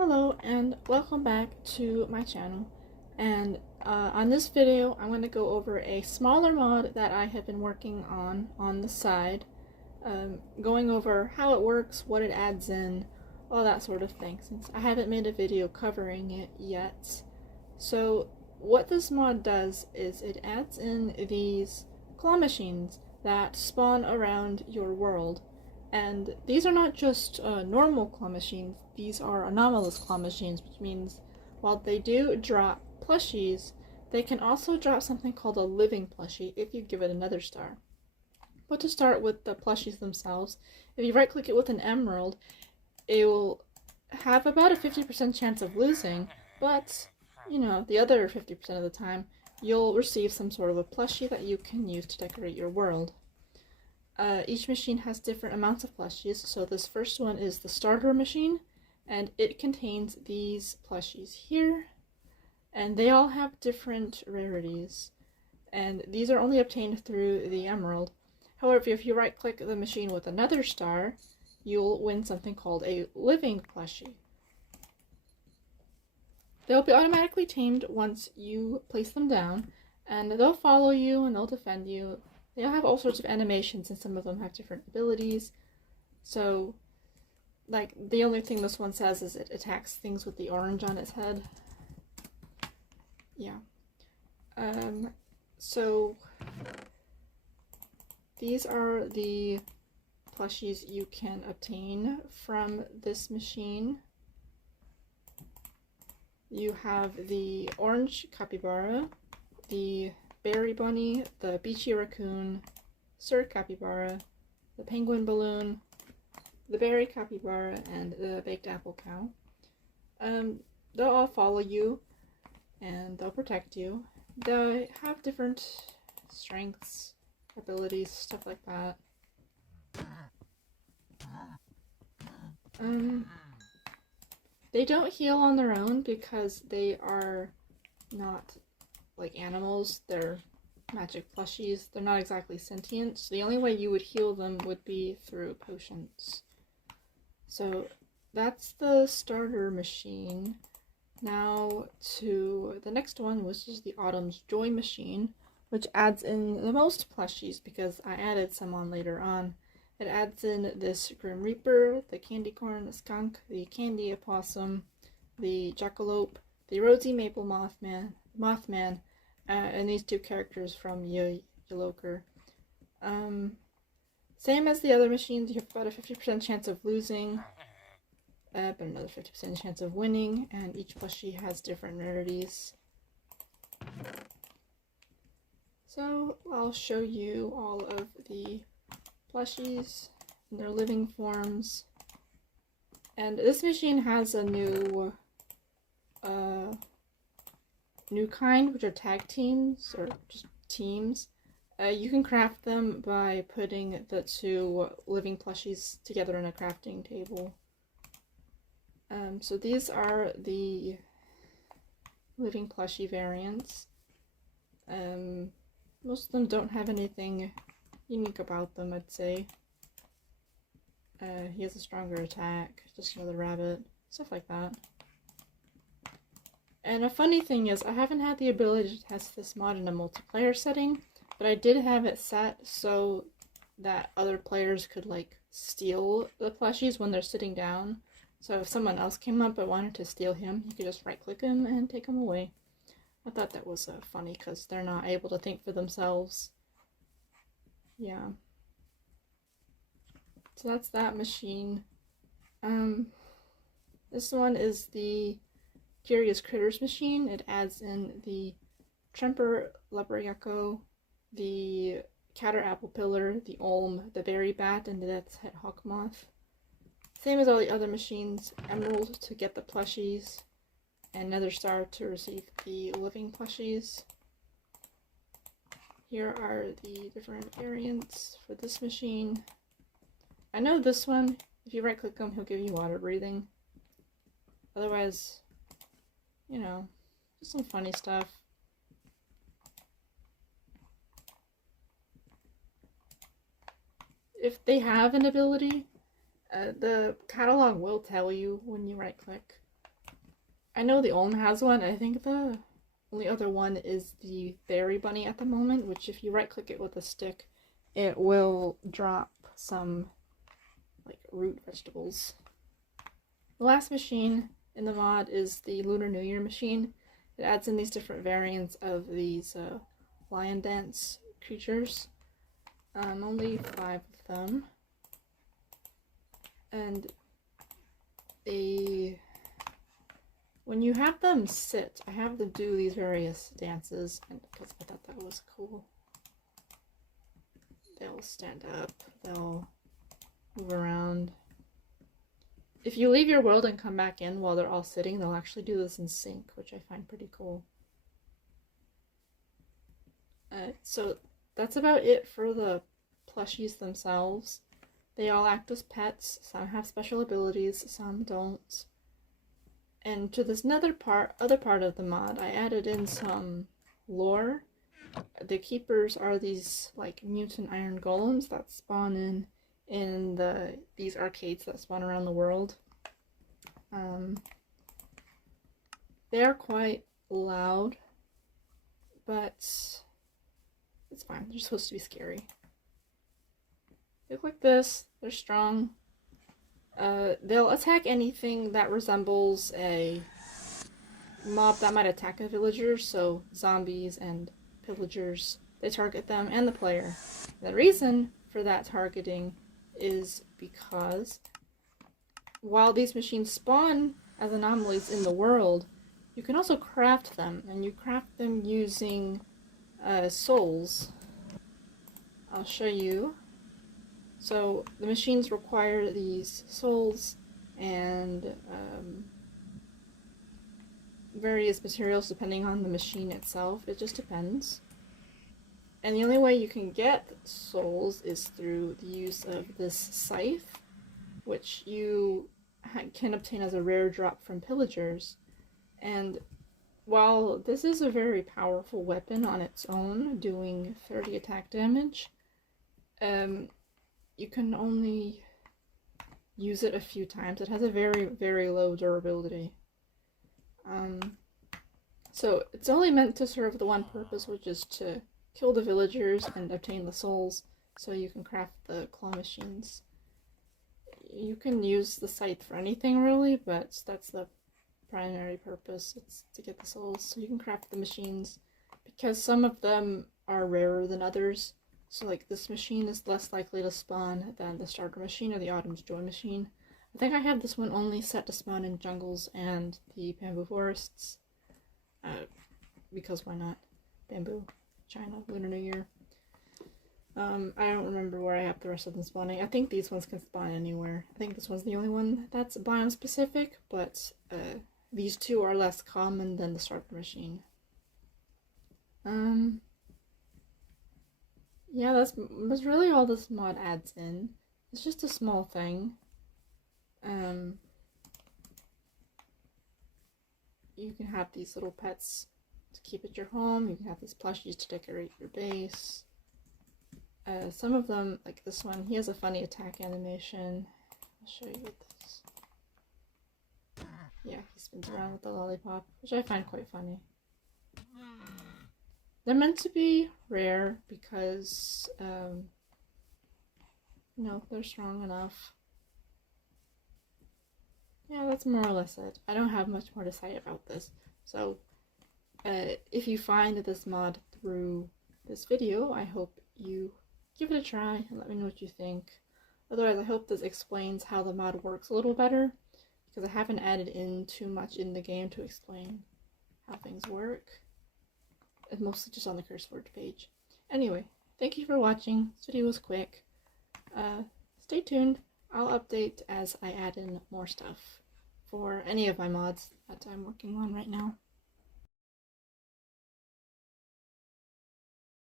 Hello and welcome back to my channel, and on this video I'm going to go over a smaller mod that I have been working on the side, going over how it works, what it adds in, all that sort of thing, since I haven't made a video covering it yet. So what this mod does is it adds in these claw machines that spawn around your world. And these are not just normal claw machines, these are anomalous claw machines, which means while they do drop plushies, they can also drop something called a living plushie if you give it another star. But to start with the plushies themselves, if you right click it with an emerald, it will have about a 50% chance of losing, but you know, the other 50% of the time, you'll receive some sort of a plushie that you can use to decorate your world. Each machine has different amounts of plushies, so this first one is the starter machine, and it contains these plushies here, and they all have different rarities, and these are only obtained through the emerald. However, if you right click the machine with another star, you'll win something called a living plushie. They'll be automatically tamed once you place them down, and they'll follow you and they'll defend you. They'll have all sorts of animations, and some of them have different abilities. So, like, the only thing this one says is it attacks things with the orange on its head. Yeah. So, these are the plushies you can obtain from this machine. You have the orange capybara, the berry bunny, the beachy raccoon, sir capybara, the penguin balloon, the berry capybara, and the baked apple cow. They'll all follow you and they'll protect you. They have different strengths, abilities, stuff like that. They don't heal on their own because they are not like animals. They're magic plushies. They're not exactly sentient, so the only way you would heal them would be through potions. So that's the starter machine. Now to the next one, which is the Autumn's Joy machine, which adds in the most plushies because I added some on later on. It adds in this Grim Reaper, the Candy Corn Skunk, the Candy Opossum, the Jackalope, the Rosy Maple Mothman, and these two characters from Yoloker. Same as the other machines, you have about a 50% chance of losing, but another 50% chance of winning, and each plushie has different rarities. So I'll show you all of the plushies in their living forms. And this machine has a new kind, which are tag teams, or just teams. You can craft them by putting the two living plushies together in a crafting table. So these are the living plushie variants. Most of them don't have anything unique about them, I'd say. He has a stronger attack, just another rabbit, stuff like that. And a funny thing is, I haven't had the ability to test this mod in a multiplayer setting, but I did have it set so that other players could, like, steal the plushies when they're sitting down. So if someone else came up and wanted to steal him, you could just right-click him and take him away. I thought that was funny, because they're not able to think for themselves. Yeah. So that's that machine. This one is the Curious Critters machine. It adds in the Tremper Leopard Gecko, the Catter Apple Pillar, the Olm, the Berry Bat, and the Death's Head Hawk Moth. Same as all the other machines, emerald to get the plushies, and another star to receive the living plushies. Here are the different variants for this machine. I know this one, if you right click him, he'll give you water breathing. Otherwise, you know, just some funny stuff. If they have an ability, the catalog will tell you when you right click. I know the Olm has one. I think the only other one is the Berry Bunny at the moment, which if you right click it with a stick, it will drop some like root vegetables. The last machine in the mod is the Lunar New Year machine. It adds in these different variants of these lion dance creatures. Only 5 of them. And when you have them sit, I have them do these various dances, and because I thought that was cool. They'll stand up, they'll move around. If you leave your world and come back in while they're all sitting, they'll actually do this in sync, which I find pretty cool. So that's about it for the plushies themselves. They all act as pets. Some have special abilities, some don't. And to this other part of the mod, I added in some lore. The keepers are these like mutant iron golems that spawn in these arcades that spawn around the world. They are quite loud, but it's fine. They're supposed to be scary. They look like this. They're strong. They'll attack anything that resembles a mob that might attack a villager, so zombies and pillagers. They target them and the player. The reason for that targeting is because while these machines spawn as anomalies in the world, you can also craft them, and you craft them using souls. I'll show you. So the machines require these souls and various materials depending on the machine itself. It just depends. And the only way you can get souls is through the use of this scythe, which you can obtain as a rare drop from pillagers. And while this is a very powerful weapon on its own, doing 30 attack damage, you can only use it a few times. It has a very, very low durability. So it's only meant to serve the one purpose, which is to kill the villagers and obtain the souls so you can craft the claw machines. You can use the scythe for anything really, but that's the primary purpose. It's to get the souls so you can craft the machines, because some of them are rarer than others. So like this machine is less likely to spawn than the starter machine or the Autumn's Joy machine. I think I have this one only set to spawn in jungles and the bamboo forests. Because why not? Bamboo, China, Lunar New Year. I don't remember where I have the rest of them spawning. I think these ones can spawn anywhere. I think this one's the only one that's biome specific, but these two are less common than the starter machine. Yeah, that's really all this mod adds in. It's just a small thing. You can have these little pets to keep at your home. You can have these plushies to decorate your base. Some of them, like this one, he has a funny attack animation. I'll show you with this. Yeah, he spins around with the lollipop, which I find quite funny. They're meant to be rare because, you know, they're strong enough. Yeah, that's more or less it. I don't have much more to say about this. So, if you find this mod through this video, I hope you give it a try and let me know what you think. Otherwise, I hope this explains how the mod works a little better, because I haven't added in too much in the game to explain how things work. It's mostly just on the CurseForge page. Anyway, thank you for watching. This video was quick. Stay tuned. I'll update as I add in more stuff for any of my mods that I'm working on right now.